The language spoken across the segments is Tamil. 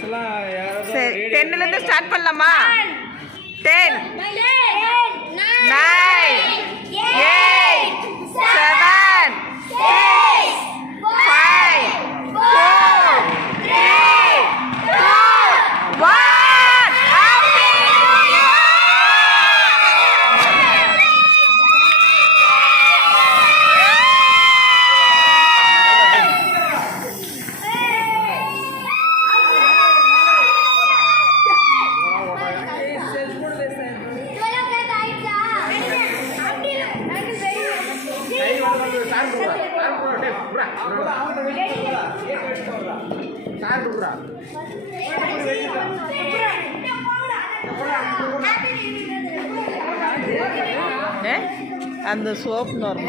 சரி 10ல இருந்து ஸ்டார்ட் பண்ணலாமா? 10 9 8 7 6 5 4 3 2 1 அந்த சோப் நார்மல்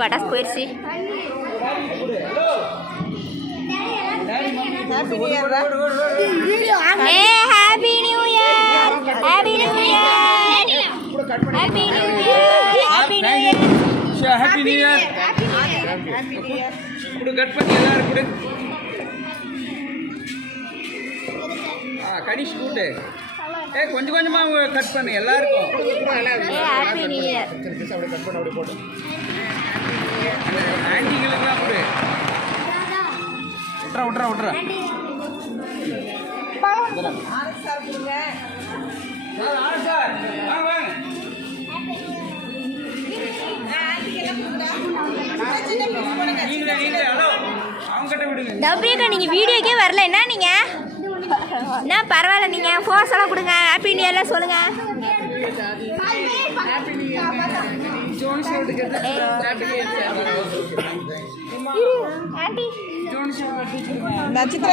பட்டாசு போயிடுச்சு. Happy new year. Happy new year. Happy new year. Happy new year. Happy new year. Happy new year. Happy new year. குடு கட் பண்ணி எல்லாரும் குடு. கனிஷ் குடு. கொஞ்சம் கொஞ்சமா கட் பண்ணு எல்லாருக்கும். Happy new year. அப்படியே கட் பண்ண அப்படியே போடு. ஆண்டிகளுக்குலாம் கொடு. விட்றா விட்றா விட்றா. ஆனந்த் சார் கொடுங்க. சார் ஆனந்த் சார் வாங்க வாங்க. நீங்களே ஹலோ அவங்க கிட்ட விடுங்க. டப்பியக்கா நீங்க வீடியோக்கே வரல என்ன நீங்க? என்ன பரவாயில்ல நீங்க போஸ் எல்லாம் கொடுங்க. ஹாப்பி நியூ இயர்ல சொல்லுங்க. Happy new year. ஜோன் ஷோட் கேட்டா ஹாப்பி நியூ இயர். ஆண்டி ஜோன் ஷோட் நட்சத்திர